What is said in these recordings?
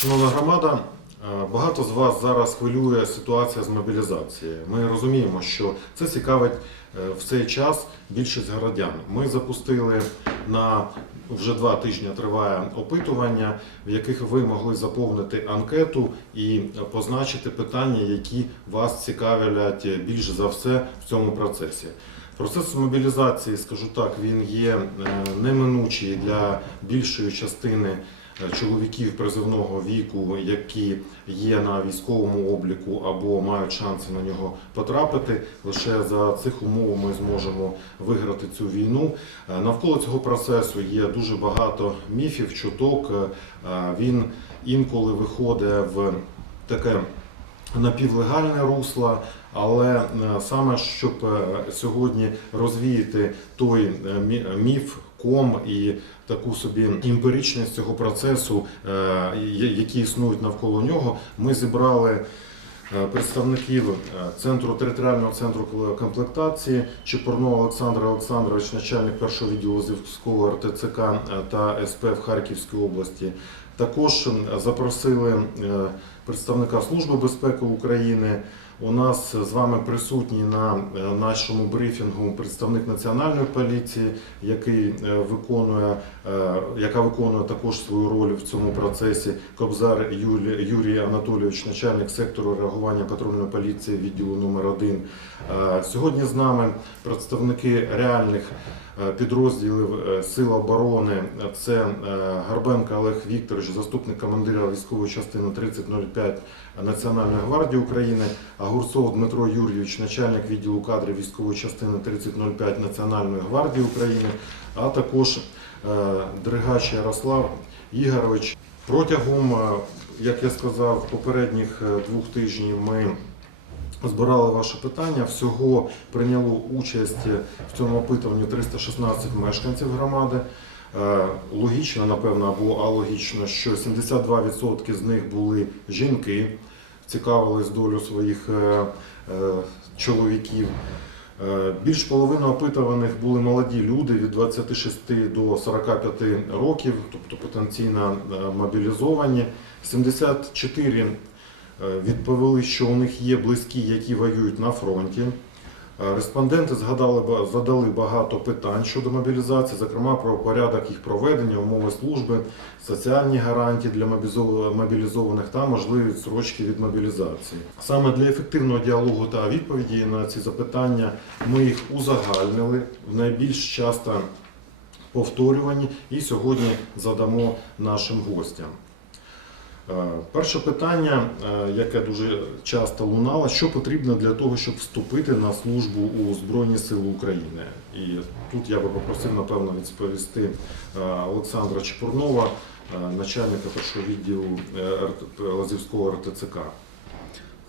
Шановна громада, е, багато з вас зараз хвилює ситуація з мобілізацією. Ми розуміємо, що це цікавить е, в цей час більшість городян. Ми запустили на вже два тижні триває опитування, в яких ви могли заповнити анкету і позначити питання, які вас цікавлять більш за все в цьому процесі. Процес мобілізації, скажу так, він є е, неминучий для більшої частини е, чоловіків призивного віку, які є на військовому обліку або мають шанси на нього потрапити. Лише за цих умов ми зможемо виграти цю війну. Е, Навколо цього процесу є дуже багато міфів, чуток. Е, Він інколи виходить в таке напівлегальне русло, але е, саме щоб е, сьогодні розвіяти той е, міф, ком і таку собі імперичність цього процесу, е, які існують навколо нього, ми зібрали. е, Представників е, центру територіального центру комплектації Чепурнов Олександр Олександрович, начальник першого відділу зв'язкового РТЦК та СП в Харківській області. Також запросили представника Служби безпеки України. У нас з вами присутній на е, нашому брифінгу представник національної поліції, який е, виконує, е, яка виконує також свою роль в цьому процесі. Кобзар Юрій Анатолійович, начальник сектору реагування патрульної поліції відділу номер 1 Сьогодні з нами представники реальних підрозділів Сил оборони. Це Гарбенко Олег Вікторович, заступник командира військової частини 3005 Національної гвардії України, а Гурцов Дмитро Юрійович, начальник відділу кадрів військової частини 3005 Національної гвардії України, а також е, Дригач Ярослав Ігорович. Протягом, е, як я сказав, попередніх е, двох тижнів ми збирали ваше питання. Всього прийняло участь в цьому опитуванні 316 мешканців громади. Е, Логічно, напевно, або алогічно, що 72% з них були жінки, цікавились долю своїх е, е, чоловіків. Більш половини опитуваних були молоді люди від 26 до 45 років, тобто потенційно мобілізовані. 74 Е, Відповіли, що у них є близькі, які воюють на фронті. Е, Респонденти згадали, задали багато питань щодо мобілізації, зокрема про порядок їх проведення, умови служби, соціальні гарантії для мобілізованих та можливість срочки від мобілізації. Саме для ефективного діалогу та відповіді на ці запитання ми їх узагальнили в найбільш часто повторювані і сьогодні задамо нашим гостям. Е, Перше питання, е, яке дуже часто лунало, що потрібно для того, щоб вступити на службу у Збройні Сили України. І тут я би попросив, напевно, відповісти е, Олександра Чепурнова, начальника першого відділу Лазівського РТЦК.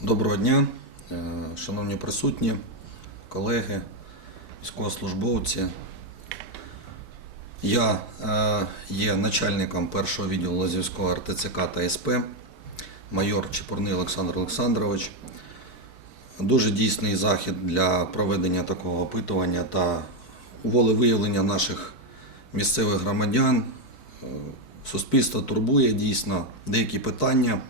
Доброго дня, шановні присутні, колеги, військовослужбовці. Я е, є начальником першого відділу Лазівського РТЦК та СП, майор Чепурний Олександр Олександрович. Дуже дійсний захід для проведення такого опитування та волевиявлення наших місцевих громадян. Е, Суспільство турбує дійсно деякі питання.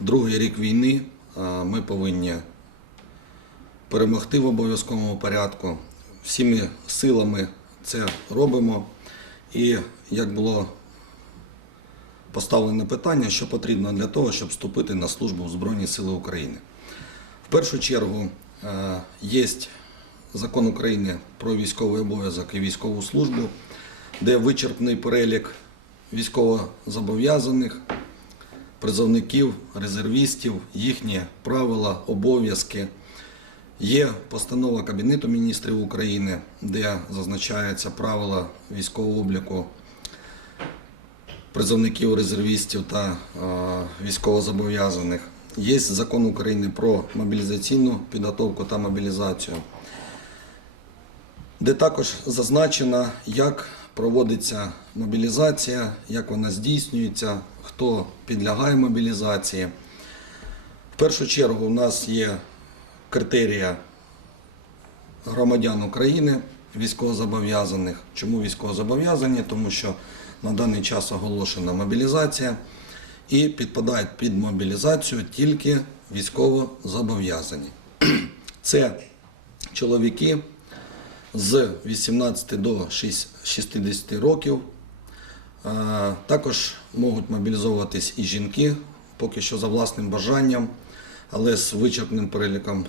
Другий рік війни е, ми повинні перемогти в обов'язковому порядку. Всіми силами це робимо. І як було поставлене питання, що потрібно для того, щоб вступити на службу в Збройні Сили України. В першу чергу е, є закон України про військовий обов'язок і військову службу, де вичерпний перелік військовозобов'язаних, призовників, резервістів, їхні правила, обов'язки. Є постанова Кабінету міністрів України, де зазначаються правила військового обліку призовників, резервістів та військовозобов'язаних. Є закон України про мобілізаційну підготовку та мобілізацію, де також зазначено, як проводиться мобілізація, як вона здійснюється, хто підлягає мобілізації. В першу чергу у нас є критерія громадян України, військовозобов'язаних. Чому військовозобов'язані? Тому що на даний час оголошена мобілізація і підпадають під мобілізацію тільки військово зобов'язані. Це чоловіки з 18 до 60 років. Також можуть мобілізовуватись і жінки, поки що за власним бажанням, але з вичерпним переліком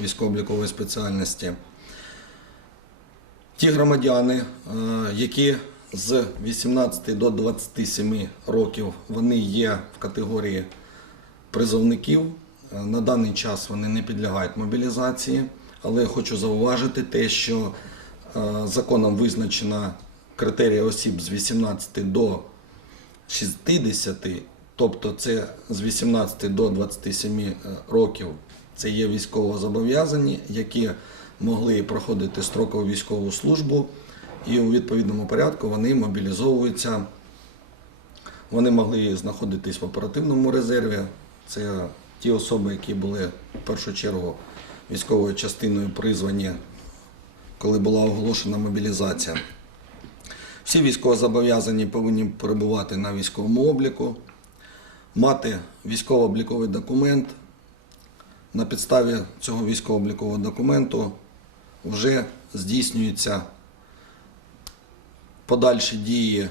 військово-облікової спеціальності. Ті громадяни, е, які з 18 до 27 років вони є в категорії призовників. Е, На даний час вони не підлягають мобілізації, але я хочу зауважити те, що е, законом визначена критерія осіб з 18 до 60, тобто це з 18 до 27 е, років, це є військовозобов'язані, які могли проходити строкову військову службу, і у відповідному порядку вони мобілізовуються. Вони могли знаходитись в оперативному резерві. Це ті особи, які були в першу чергу військовою частиною призвані, коли була оголошена мобілізація. Всі військовозобов'язані повинні перебувати на військовому обліку, мати військово-обліковий документ. На підставі цього військово-облікового документу вже здійснюються подальші дії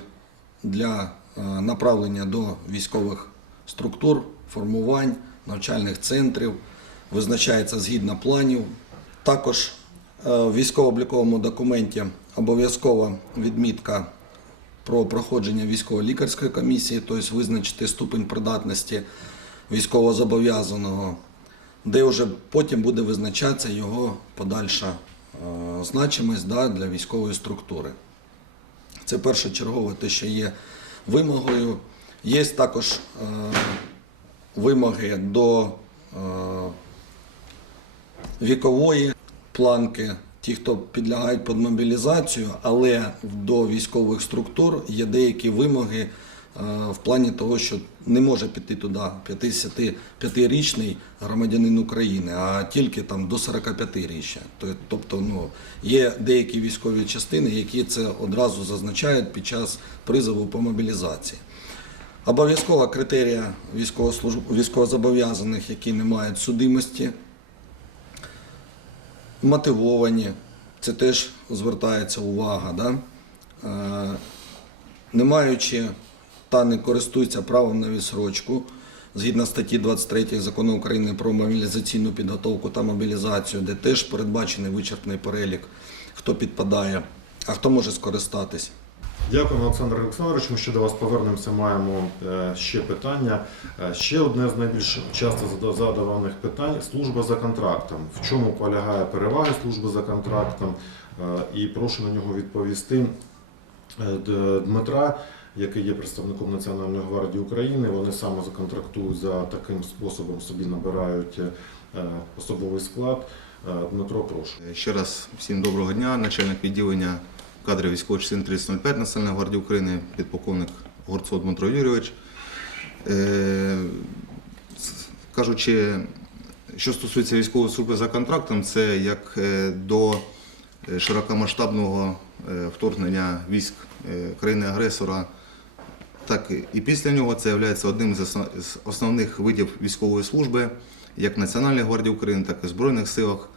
для е, направлення до військових структур, формувань, навчальних центрів, визначається згідно планів. Також е, в військово-обліковому документі обов'язкова відмітка про проходження військово-лікарської комісії, тобто визначити ступень придатності військовозобов'язаного, де вже потім буде визначатися його подальша е, значимість да, для військової структури. Це першочергове те, що є вимогою. Є також е, вимоги до е, вікової планки, ті, хто підлягають під мобілізацію, але до військових структур є деякі вимоги е, в плані того, що не може піти туди 55-річний громадянин України, а тільки там до 45-річчя. Тобто ну, є деякі військові частини, які це одразу зазначають під час призову по мобілізації. Обов'язкова критерія військовозобов'язаних, які не мають судимості, мотивовані, це теж звертається увага. Да? Е, не маючи та не користуються правом на відсрочку, згідно статті 23 закону України про мобілізаційну підготовку та мобілізацію, де теж передбачений вичерпний перелік, хто підпадає, а хто може скористатись. Дякую, Олександр Олександрович. Ми ще до вас повернемося. Маємо е, ще питання. Е, Ще одне з найбільш часто задаваних питань служба за контрактом. В чому полягає перевага служби за контрактом? Е, І прошу на нього відповісти Дмитра, який є представником Національної гвардії України. Вони саме законтрактують за таким способом собі набирають особовий склад. Дмитро, прошу. Ще раз всім доброго дня. Начальник відділення кадрів військової частини 3005 Національної гвардії України, підполковник Горцов Дмитро Юрійович. Е, Кажучи, що стосується військової служби за контрактом, це як е, до е, широкомасштабного вторгнення військ країни-агресора, так і після нього це є одним з основних видів військової служби, як в Національній гвардії України, так і Збройних силах,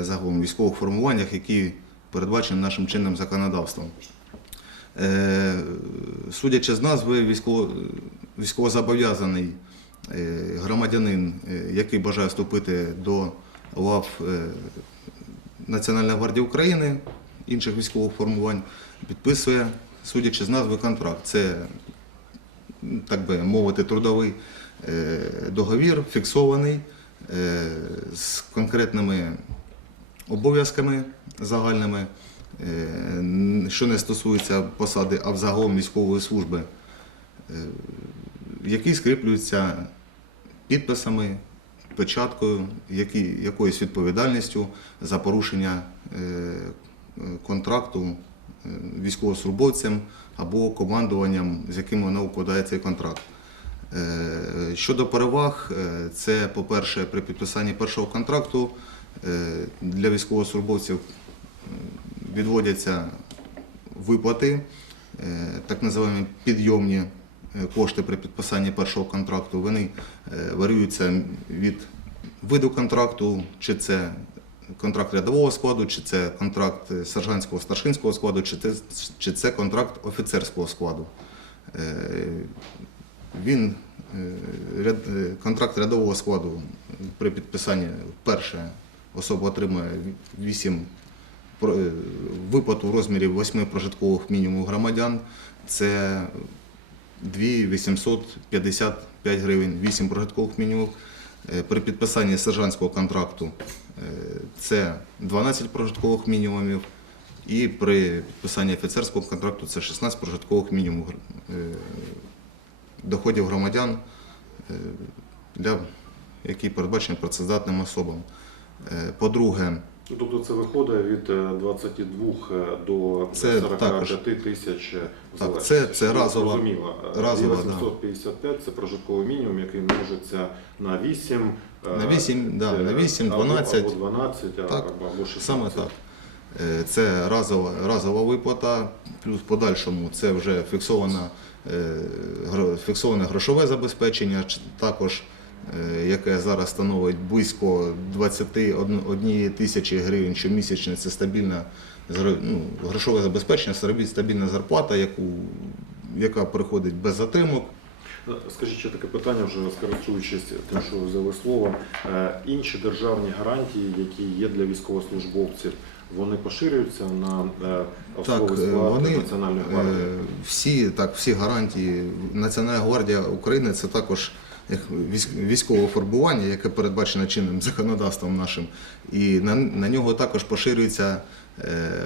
загалом військових формуваннях, які передбачені нашим чинним законодавством. Е, Судячи з назви, військово, військовозобов'язаний е, громадянин, е, який бажає вступити до лав Національної гвардії України, інших військових формувань, підписує, судячи з назви, контракт. Це, так би мовити, трудовий договір, фіксований з конкретними обов'язками загальними, е, що не стосується посади, а взагалом військової служби, е, які скріплюються підписами, печаткою, які, якоюсь відповідальністю за порушення е, контракту військовослужбовцем або командуванням, з яким вона укладає цей контракт. Щодо переваг, це, по-перше, при підписанні першого контракту для військовослужбовців е, відводяться виплати, е, так називаємо підйомні е, кошти при підписанні першого контракту, вони е, варіюються від виду контракту, чи це контракт рядового складу, чи це контракт е, сержантського старшинського складу, чи це, чи це контракт офіцерського складу. Е, Він е, е, контракт рядового складу при підписанні вперше особа отримує 8 про- е, виплату в розмірі 8 прожиткових мінімумів громадян. Це 2855 гривень, 8 прожиткових мінімумів. Е, При підписанні сержантського контракту е, це 12 прожиткових мінімумів. І при підписанні офіцерського контракту це 16 прожиткових мінімумів доходів громадян, для, які передбачені працездатним особам. Е, По-друге, Ну, Тобто це виходить від е, 22 до Це 45 також. тисяч. е, Так, це- це разова- зрозуміло. Е, разова, і да. 855 це прожитковий мінімум, який множиться на 8. е, На 8, да, на 8, або- 12. Або 12, Так, або, або 16. Саме так. Е, Це разова, разова виплата, плюс в подальшому це вже фіксована, е, гро- фіксоване грошове забезпечення, ч- також е, яке зараз становить близько 21 тисячі гривень щомісячно. Це стабільна ну, грошове забезпечення, стабільна зарплата, яку, яка приходить без затримок. Скажіть ще таке питання, вже користуючись тим, що ви взяли слово. Е, Інші державні гарантії, які є для військовослужбовців, вони поширюються на е, особовий е, склад Національної гвардії? е, всі, так, всі гарантії. Національна гвардія України це також як військ- військове формування, яке передбачено чинним законодавством нашим. І на, на нього також поширюється е,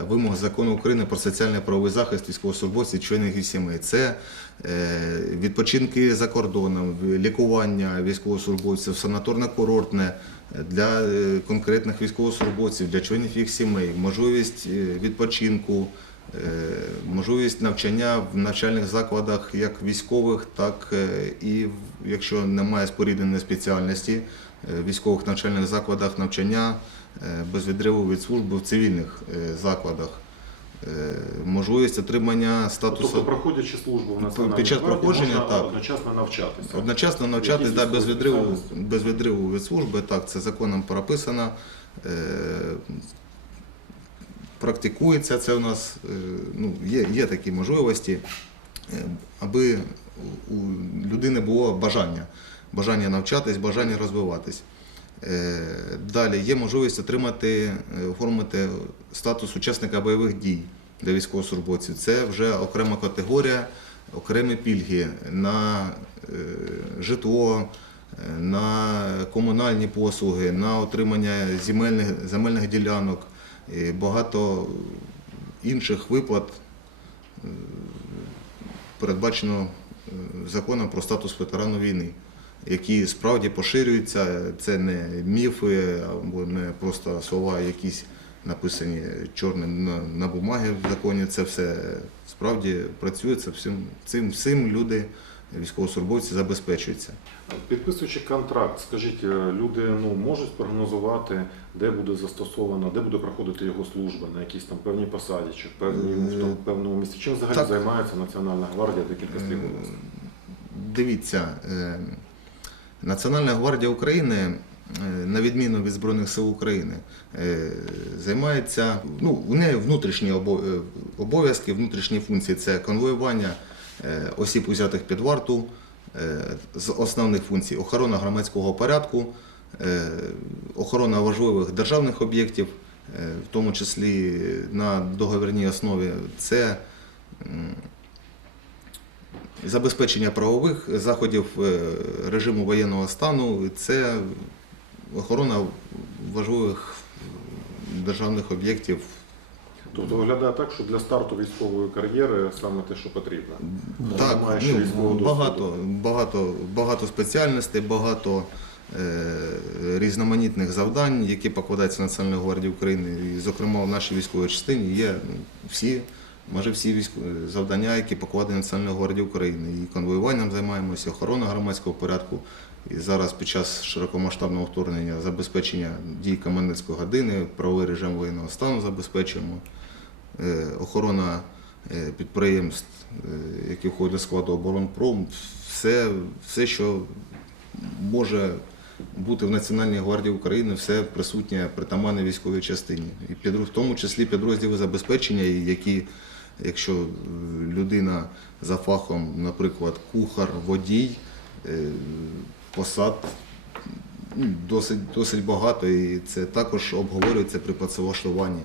вимога закону України про соціальний правовий захист військовослужбовців, членів їх сімей. Це е, відпочинки за кордоном, лікування військовослужбовців, санаторно-курортне для е, конкретних військовослужбовців, для членів їх сімей, можливість відпочинку, можливість навчання в навчальних закладах як військових, так е, і якщо немає спорідненої спеціальності, е, військових навчальних закладах навчання е, без відриву від служби в цивільних е, закладах. Е, Можливість отримання статусу Тобто, проходячи службу в Національній Під час проходження, можна так. одночасно навчатися. Одночасно навчати да, без, відриву, без відриву від служби, так, це законом прописано. Практикується це у нас, е, ну, є, є такі можливості, е, аби у людини було бажання, бажання навчатись, бажання розвиватись. Е, Далі є можливість отримати, оформити статус учасника бойових дій для військовослужбовців. Це вже окрема категорія, окремі пільги на житло, на комунальні послуги, на отримання земельних, земельних ділянок, багато інших виплат е, передбачено е, законом про статус ветерану війни, які справді поширюються. Це не міфи або не просто слова, якісь написані чорним на, на бумагі в законі. Це все справді працює. Це всім цим всім люди, військовослужбовці, забезпечуються. Підписуючи контракт, скажіть, е, люди ну, можуть прогнозувати, де буде застосовано, де буде проходити його служба, на якійсь там певній посаді чи в певній, в тому певному місці. Чим взагалі Так. займається Національна гвардія декілька слів? Е. Дивіться, е, Національна гвардія України, е, на відміну від Збройних сил України, е, займається, ну, у неї внутрішні е, обов'язки, внутрішні функції це конвоювання е, осіб, узятих під варту, е, з основних функцій охорона громадського порядку, е, охорона важливих державних об'єктів, е, в тому числі на договірній основі. Це забезпечення правових заходів е, режиму воєнного стану це охорона важливих державних об'єктів. Тобто виглядає так, що для старту військової кар'єри саме те, що потрібно. Так, військового ну, багато, багато, багато спеціальностей, багато е, різноманітних завдань, які покладаються Національною гвардією України. І, зокрема, в нашій військовій частині є ну, всі, майже всі військові завдання, які покладені Національною гвардією України. І конвоюванням займаємося, охорона громадського порядку. І зараз під час широкомасштабного вторгнення забезпечення дій командирської години, правовий режим воєнного стану забезпечуємо. Е, охорона е, підприємств, е, які входять до складу оборонпром, все, все, що може бути в Національній гвардії України, все присутнє притаманне військовій частині. І в тому числі підрозділи забезпечення, які, якщо людина за фахом, наприклад, кухар, водій, посад досить, досить багато, і це також обговорюється при працевлаштуванні.